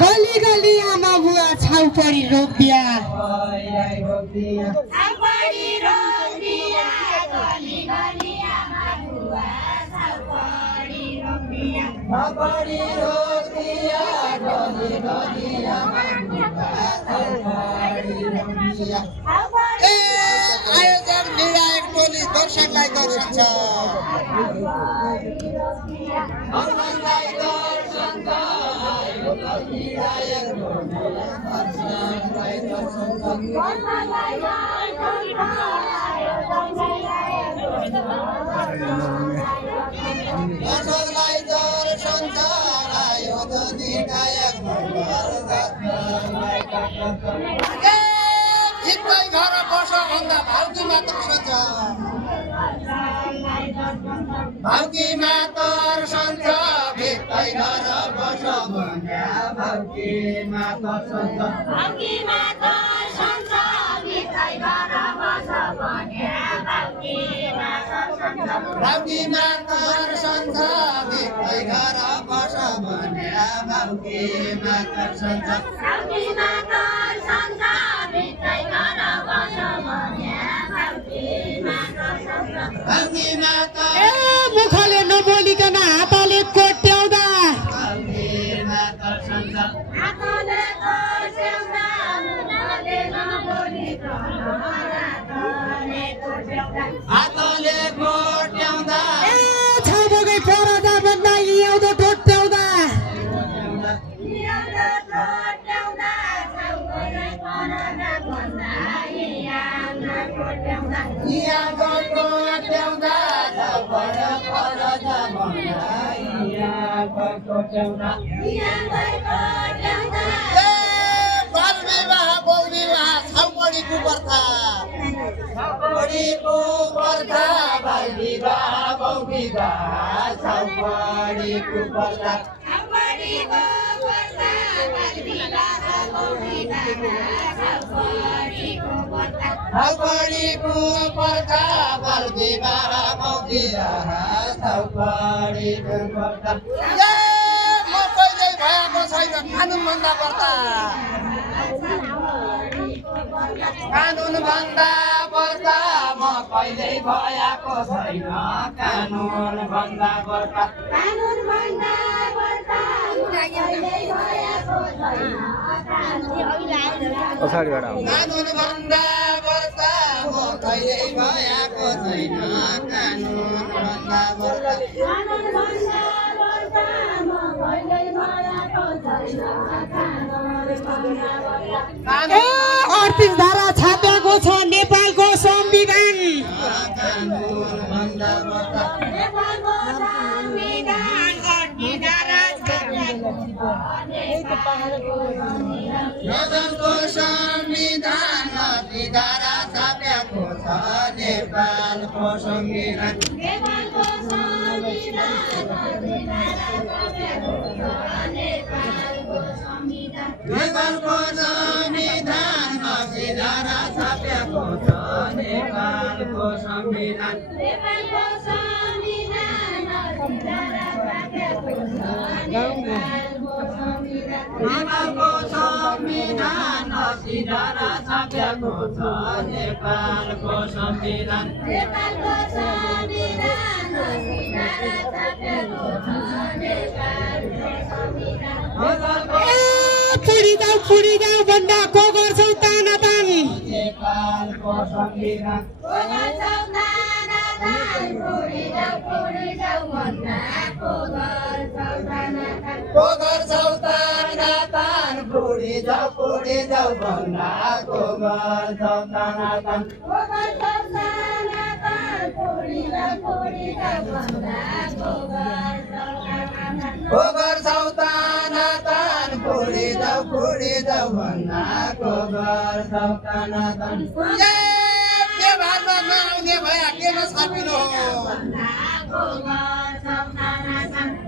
गली गली आमा बुवा छाउ परी रोपिया आयोजक निर्णायक टोली दर्शकलाई दर्शन छ घर बस भन्दा भाउकी मात्र सन्छ भाउकी मात्र सन्छ भित्रै घर बस भन्दा भाउकी मात्र सन्छ भाउकी मात्र सन्छ भित्रै घर बस भन्दा भाउकी मात्र सन्छ भाउकी मात्र सन्छ भित्रै घर बस भन्दा भाउकी मात्र सन्छ भाउकी मात्र सन्छ भित्रै घर बस भन्दा भाउकी मात्र सन्छ भाउकी मात्र मुखले नबोलिकन हातले कोट्याउँदा भाउकी मात्र सन्छ हातले कोट्याउँदा मुखले नबोलिकन हातले कोट्याउँदा छाबोकै परदा भन्दा ल्याउँदा टोट्याउँदा कानुन भन्दा पर्दा म कहिल्यै भएको छैन कानुन भन्दा पर्दा कानुन भन्दा पर्दा म कहिल्यै भएको छैन कानुन भन्दा पर्दा म कहिल्यै भएको छैन कानुन भन्दा पर्दा कानुन भन्दा पर्दा म कहिल्यै भएको छैन कानुन 38 धारा छापेको छ नेपालको संविधान नेपालको संविधान 38 धारा छापेको छ नेपालको संविधान 38 धारा छापेको छ नेपालको संविधान नेपालको संविधान 38 धारा छापेको छ नेपालको संविधान नेपालको संविधान 38 धारा छापेको छ नेपालको संविधान नेपालको संविधान 38 धारा छापेको छ नेपालको संविधान नेपालको संविधान 38 धारा छापेको छ नेपालको संविधान नेपालको संविधान 38 धारा छापेको छ नेपालको संविधान पुरी जाऊ भन्दा को गर्छौ तानातान नेपालको संविधान को गर्छौ तानातान पुरी जाऊ भन्दा को गर्छौ तानातान को गर्छौ तानातान पुरी जाऊ भन्दा को गर्छौ तानातान को गर्छौ तानातान पुरी जाऊ भन्दा को गर्छौ तानातान को गर्छौ तानातान पुरी जाऊ भन्दा को गर्छौ तानातान के भाषा नआउने भए के नछापिनु हो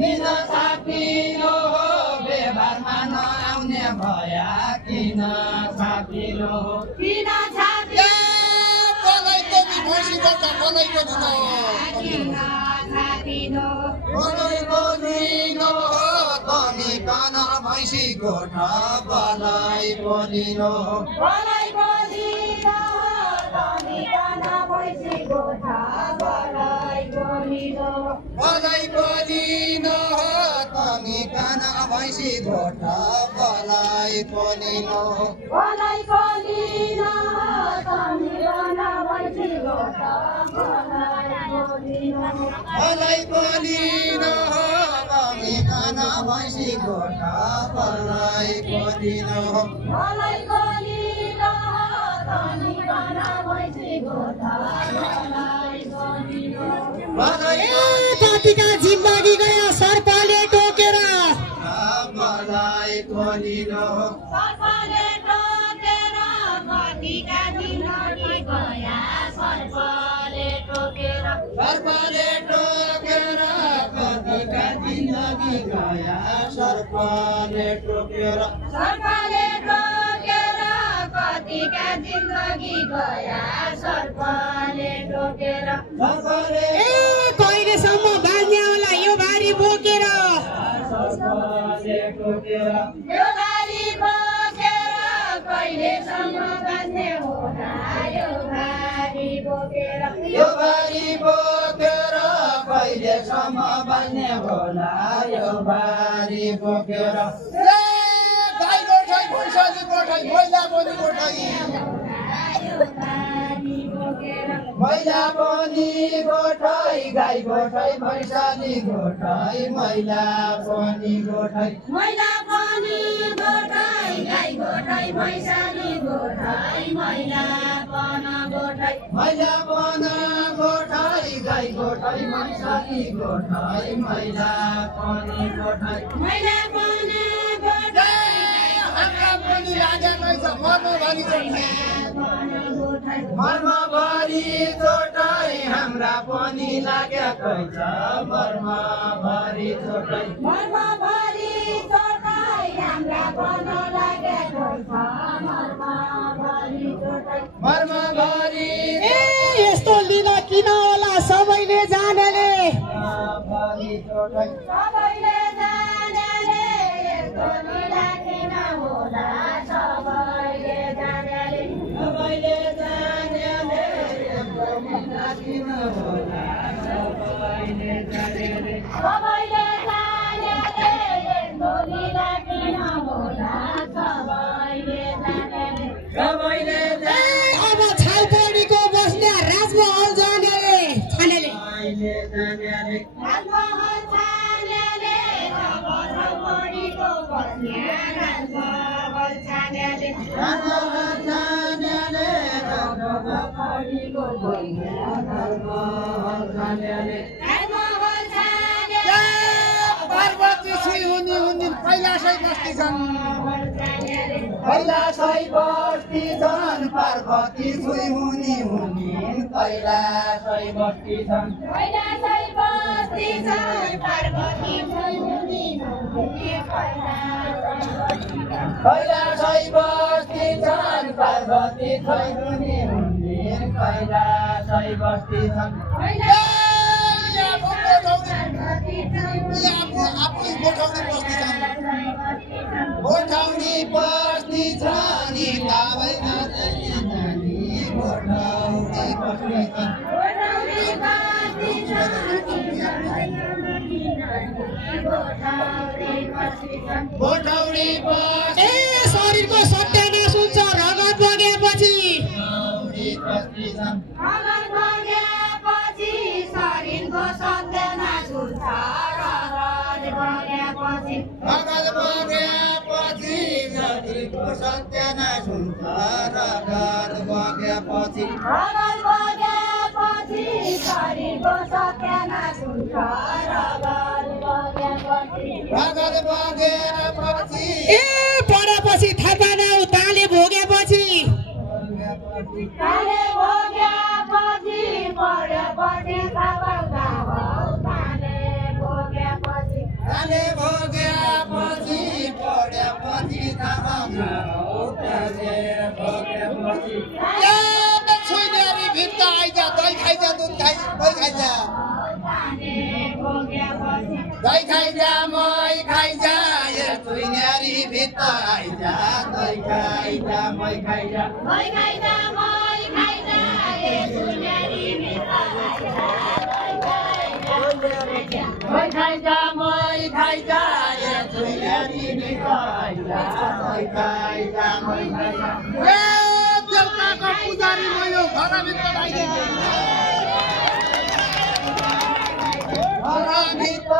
किन छापिनु हो व्यवहारमा नआउने भए किन छापिनु हो किन छापिनु बनाइको मिठोसी बच्चा बनाइको बलैको दिनो तमी काना भैँसी गोठा बलै बोलिनो बलैको दिनो तमी काना भैँसी गोठा बलै बोलिनो बलैको दिनो तमी काना भैँसी गोठा बलै बोलिनो बलैको दिनो तमी काना भैँसी गोठा बलै बोलिनो बलैको दिनो तमी काना भैँसी गोठा बलै बोलिनो बलैको दिनो तमी काना भैँसी गोठा बलै बोलिनो कतिका जिन्दगी गयो सर्पले टोकेर बलै बोलिनो सर्पले टोकेर कतिका जिन्दगी गया सर्पले टोकेर सर्पले टोकेर कतिका जिन्दगी गया सर्पले टोकेर सर्पले टोकेर कतिका जिन्दगी गया सर्पले टोकेर सर्पले कहिलेसम्म बाँध्ने होला यो बारी बोकेर सर्पले टोकेर यो बारी बोकेर कहिलेसम्म बाँध्ने होला यो बारी बोकेर यो बारी बोकेर कहिलेसम्म बाँध्ने होला यो बारी बोकेर गाई गोठाइ भैँसाली गोठाइ मैला पनि गोठाइ मैला पनि गोठाइ गाई गोठाइ भैँसाली गोठाइ मैला पनि गोठाइ मैला पनि गोठाइ गाई गोठाइ भैँसाली गोठाइ मैला पन गोठाइ मैला पन गोठाइ गाई गोठाइ भैँसाली गोठाइ मैला पनि गोठाइ मैला पन गोठाइ हाम्रा पनि लागेको छ मर्मभरि गोठाइ मर्मभरि चोटाइ हाम्रा पनि लागेकै छ मर्मभरि चोटाइ मर्मभरि गोठाइ हाम्रा पन लागेको छ मर्मभरि गोठाइ मर्मभरि यस्तो लीला किन होला सबैले जानेले मर्मभरि चोटाइ सबैले जानेले यस्तो लीला किन होला सबैले जानेले सबैले जानेले यस्तो लीला किन होला सबैले जानेले सबैले जानेले यस्तो लीला किन होला सबैले जानेले सबैले अब छाउपडीको बस्ने राजमहल जानेले छानेले जानेले राजमहल छानेले अब छाउपडीको बस्ने राजमहल छानेले राजमहल छानेले पार्वती श्री हुनी हुनी कैलासै बस्ती छन् छानेले कैलासै बस्ती छन् पार्वती श्री हुनी हुनी कैलासै बस्ती छन् कैलासै बस्ती छन् पार्वती मुनि मुनि कैलासै बस्ती छन् पार्वती श्री हुनी हुनी कैलासै बस्ती छन् गोठाउनी बस्ती छन् हिलाबै नानी गोठाउनी बस्ती छन् गोठाउनी बस्ती शरीरको सत्यानाश हुन्छ रगत बगेपछि बस्ती छन् रगत बगेपछि शरीरको सत्यानाश हुन्छ रगत बगेपछि रगत बगेपछि शरीरको सत्यानाश हुन्छ रगत बगेपछि रगत बगेपछि शरीरको सत्यानाश हुन्छ रगत बगेपछि पढेपछि थाहा पाएन ताले भोगेपछि ताले भोगेपछि पढेपछि थाहा पाउँदा हो ताले भोगेपछि ताले भोगेपछि पढेपछि थाहा पाउँदा हो ताले भोगेपछि छोइनेरी भित्ता आइजा दही खाइजा दुध खाइ दही खाइजा दही खाइजा मै खाइजा ए तुइनेरी भित्र आइजा दही खाइजा मै खाइजा दही खाइजा मै खाइजा ए तुइनेरी भित्र आइजा दही खाइजा मै खाइजा ए तुइनेरी भित्र आइजा दही खाइजा मै खाइजा ए देउताको पुजारी म यो घरभित्र आइजा घरभित्र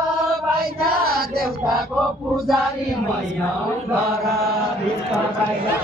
आइजा देउताको पुजारी म यो घरभित्र आइजा